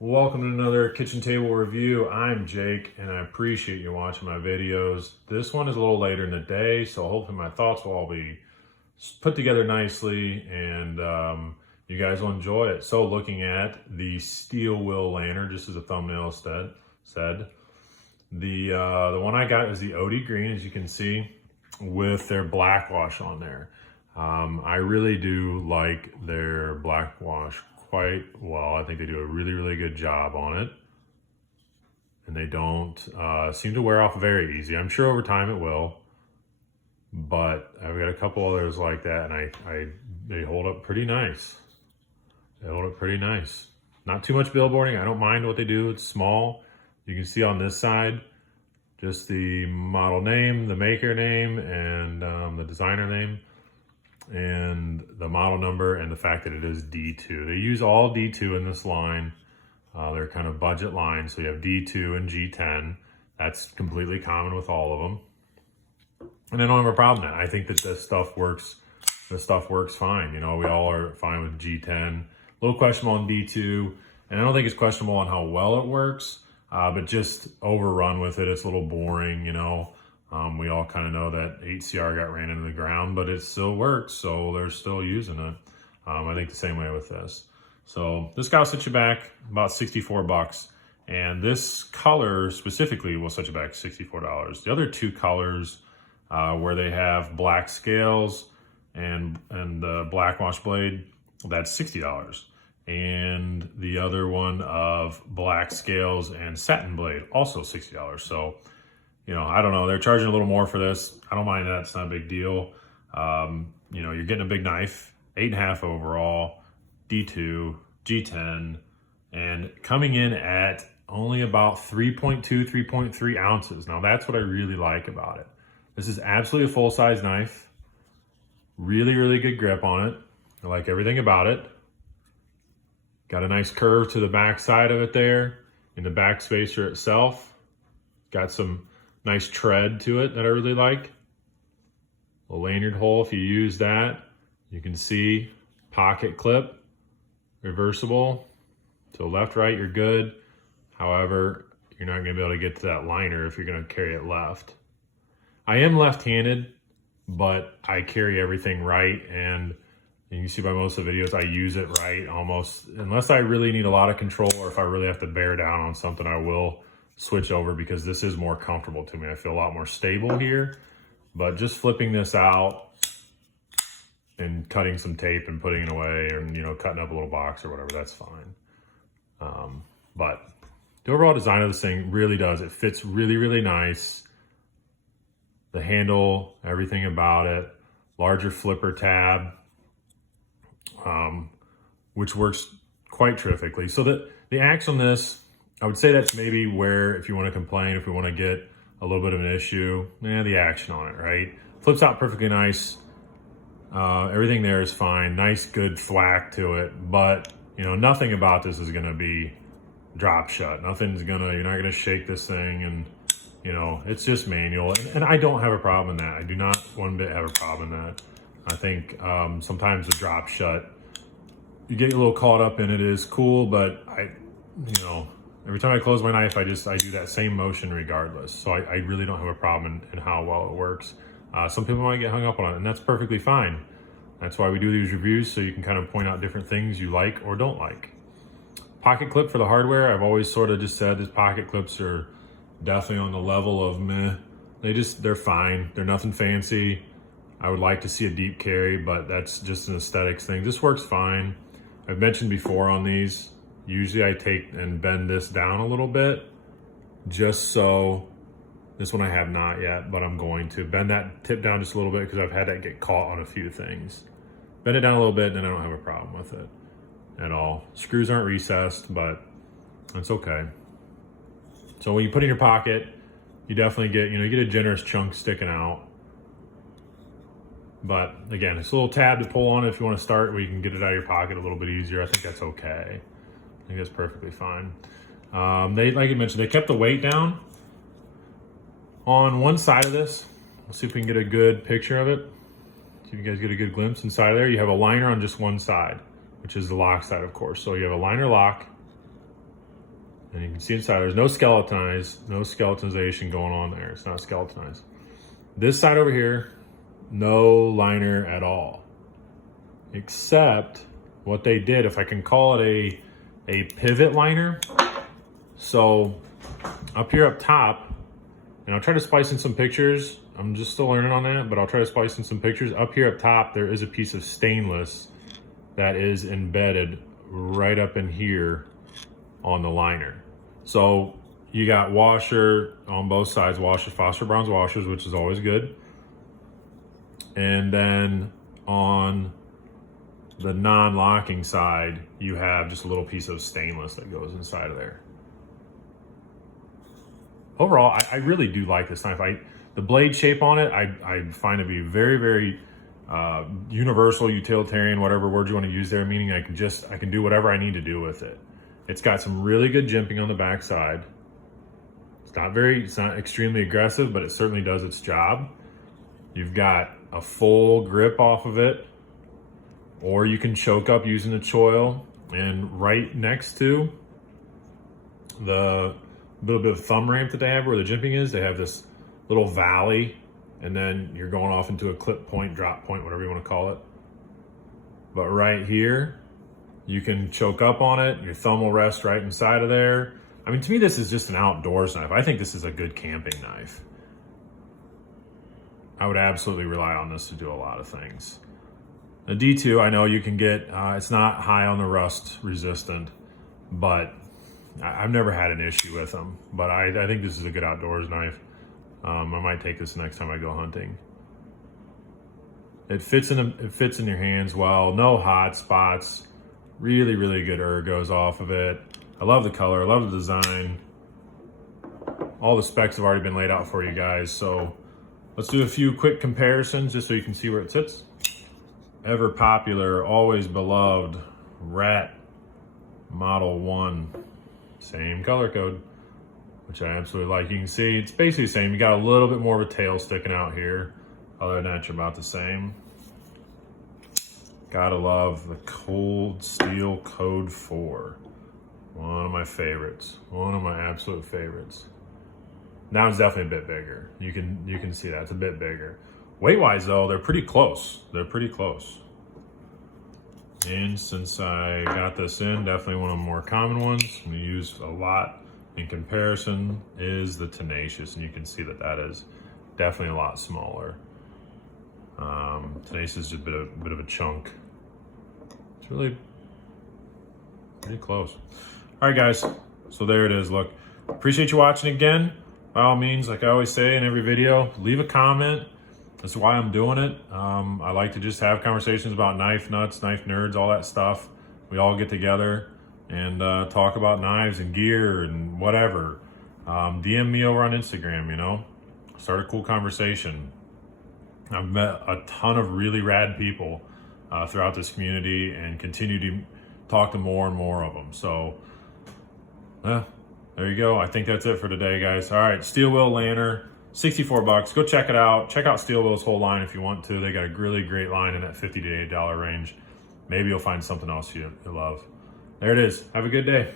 Welcome to another kitchen table review. I'm Jake and I appreciate you watching my videos. This one is a little later in the day, so hopefully my thoughts will all be put together nicely and you guys will enjoy it. So looking at the steel wheel Lanner, just as a thumbnail said, the one I got is the OD green, as you can see, with their black wash on there. I really do like their black wash quite well. I think they do a really good job on it, and they don't seem to wear off very easy. I'm sure over time it will, but I've got a couple others like that, and they hold up pretty nice. They hold up pretty nice. Not too much billboarding. I don't mind what they do. It's small. You can see on this side just the model name, the maker name, and the designer name, and the model number, and the fact that it is D2. They use all D2 in this line. They're kind of budget lines, so you have D2 and G10. That's completely common with all of them. And I don't have a problem with that. I think that this stuff works. This stuff works fine. You know, we all are fine with G10. A little questionable on D2, and I don't think it's questionable on how well it works, but just overrun with it. It's a little boring, you know. We all kind of know that HCR got ran into the ground, but it still works, so they're still using it. I think the same way with this. So this guy will set you back about 64 bucks, and this color specifically will set you back $64. The other two colors where they have black scales and the black wash blade, that's $60. And the other one of black scales and satin blade, also $60. So, you know, I don't know. They're charging a little more for this. I don't mind that. It's not a big deal. You know, you're getting a big knife, 8.5 overall, D2, G10, and coming in at only about 3.2, 3.3 ounces. Now, that's what I really like about it. This is absolutely a full-size knife. Really good grip on it. I like everything about it. Got a nice curve to the back side of it there in the back spacer itself. Got some nice tread to it that I really like. A lanyard hole, if you use that, you can see pocket clip, reversible. So left, right, you're good. However, you're not gonna be able to get to that liner if you're gonna carry it left. I am left-handed, but I carry everything right, and you can see by most of the videos, I use it right almost, unless I really need a lot of control or if I really have to bear down on something, I will switch over because this is more comfortable to me. I feel a lot more stable here, but just flipping this out and cutting some tape and putting it away, and, you know, cutting up a little box or whatever, that's fine. But the overall design of this thing really does, it fits really nice. The handle, everything about it, larger flipper tab, which works quite terrifically. So the axe on this, I would say that's maybe where, if you want to complain, if we want to get a little bit of an issue, the action on it, right? Flips out perfectly nice. Everything there is fine. Nice, good thwack to it. But, you know, nothing about this is going to be drop shut. You're not going to shake this thing, and, you know, it's just manual. And I don't have a problem in that. I do not one bit have a problem in that. I think sometimes the drop shut, you get a little caught up in it, is cool, but you know, every time I close my knife, I do that same motion regardless. So I really don't have a problem in how well it works. Some people might get hung up on it, and that's perfectly fine. That's why we do these reviews, so you can kind of point out different things you like or don't like. Pocket clip for the hardware, I've always sort of just said these pocket clips are definitely on the level of meh. They're fine. They're nothing fancy. I would like to see a deep carry, but that's just an aesthetics thing. This works fine. I've mentioned before on these, usually I take and bend this down a little bit, just so, this one I have not yet, but I'm going to bend that tip down just a little bit because I've had that get caught on a few things. Bend it down a little bit, and then I don't have a problem with it at all. Screws aren't recessed, but that's okay. So when you put it in your pocket, you definitely get, you get a generous chunk sticking out. But again, it's a little tab to pull on if you want to start where you can get it out of your pocket a little bit easier. I think that's okay. I think that's perfectly fine. They, like you mentioned, they kept the weight down on one side of this. Let's see if we can get a good picture of it. See if you guys get a good glimpse inside of there. You have a liner on just one side, which is the lock side, of course. So you have a liner lock, And you can see inside, there's no skeletonization going on there. It's not skeletonized. This side over here, no liner at all. Except what they did, if I can call it a pivot liner. So up here up top, and I'll try to splice in some pictures. I'm just still learning on that, but I'll try to splice in some pictures. Up here up top, there is a piece of stainless that is embedded right up in here on the liner. So you got washer on both sides, washer, phosphor bronze washers, which is always good. And then on the non-locking side, you have just a little piece of stainless that goes inside of there. Overall, I really do like this knife. The blade shape on it, I find to be very, very universal, utilitarian, whatever word you want to use there, meaning I can do whatever I need to do with it. It's got some really good jimping on the backside. It's not extremely aggressive, but it certainly does its job. You've got a full grip off of it, or you can choke up using the choil. And right next to the little bit of thumb ramp that they have where the jimping is, they have this little valley, and then you're going off into a clip point, drop point, whatever you want to call it. But right here, you can choke up on it. Your thumb will rest right inside of there. I mean, to me, this is just an outdoors knife. I think this is a good camping knife. I would absolutely rely on this to do a lot of things. The D2, I know you can get, it's not high on the rust resistant, but I've never had an issue with them. But I think this is a good outdoors knife. I might take this next time I go hunting. It fits in your hands well. No hot spots. Really, really good ergos off of it. I love the color. I love the design. All the specs have already been laid out for you guys. So let's do a few quick comparisons just so you can see where it sits. Ever popular, always beloved Rat Model 1. Same color code, which I absolutely like. You can see it's basically the same. You got a little bit more of a tail sticking out here. Other than that, you're about the same. Gotta love the Cold Steel Code 4. One of my favorites. One of my absolute favorites. Now it's definitely a bit bigger. You can see that it's a bit bigger. Weight-wise though, they're pretty close. They're pretty close. And since I got this in, definitely one of the more common ones we use a lot in comparison is the Tenacious, and you can see that that is definitely a lot smaller. Tenacious is just a bit of a chunk. It's really pretty close. All right, guys. So there it is. Look, appreciate you watching again. By all means, like I always say in every video, leave a comment. That's why I'm doing it. I like to just have conversations about knife nuts, knife nerds, all that stuff. We all get together and talk about knives and gear and whatever. DM me over on Instagram, you know. Start a cool conversation. I've met a ton of really rad people throughout this community and continue to talk to more and more of them. So, there you go. I think that's it for today, guys. All right, Steel Wheel Lanner. $64. Go check it out. Check out Steel Wheel's whole line if you want to. They got a really great line in that $50 to $80 range. Maybe you'll find something else you love. There it is. Have a good day.